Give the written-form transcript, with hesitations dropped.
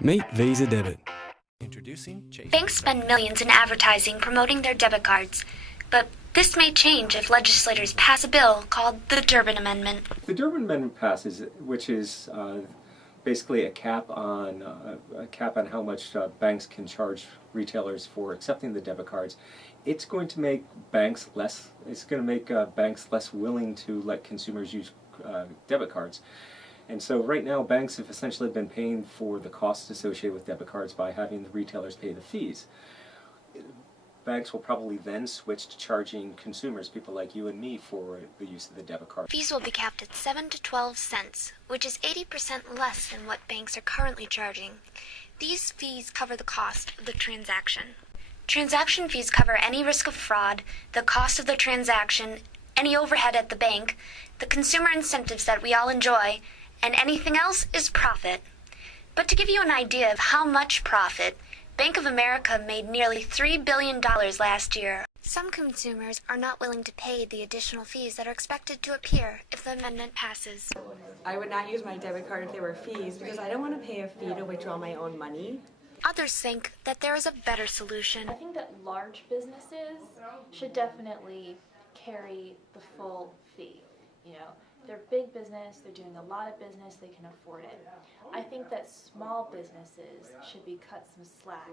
Meet Visa Debit. Banks spend millions in advertising promoting their debit cards, but this may change if legislators pass a bill called the Durbin Amendment. The Durbin Amendment passes, which is basically a cap on how much banks can charge retailers for accepting the debit cards. It's going to make banks less. It's going to make banks less willing to let consumers use debit cards. And so right now, banks have essentially been paying for the costs associated with debit cards by having the retailers pay the fees. Banks will probably then switch to charging consumers, people like you and me, for the use of the debit card. Fees will be capped at 7 to 12 cents, which is 80% less than what banks are currently charging. These fees cover the cost of the transaction. Transaction fees cover any risk of fraud, the cost of the transaction, any overhead at the bank, the consumer incentives that we all enjoy, and anything else is profit. But to give you an idea of how much profit, Bank of America made nearly $3 billion last year. Some consumers are not willing to pay the additional fees that are expected to appear if the amendment passes. I would not use my debit card if there were fees because I don't want to pay a fee to withdraw my own money. Others think that there is a better solution. I think that large businesses should definitely carry the full fee. You know, they're big business, they're doing a lot of business, they can afford it. I think that small businesses should be cut some slack.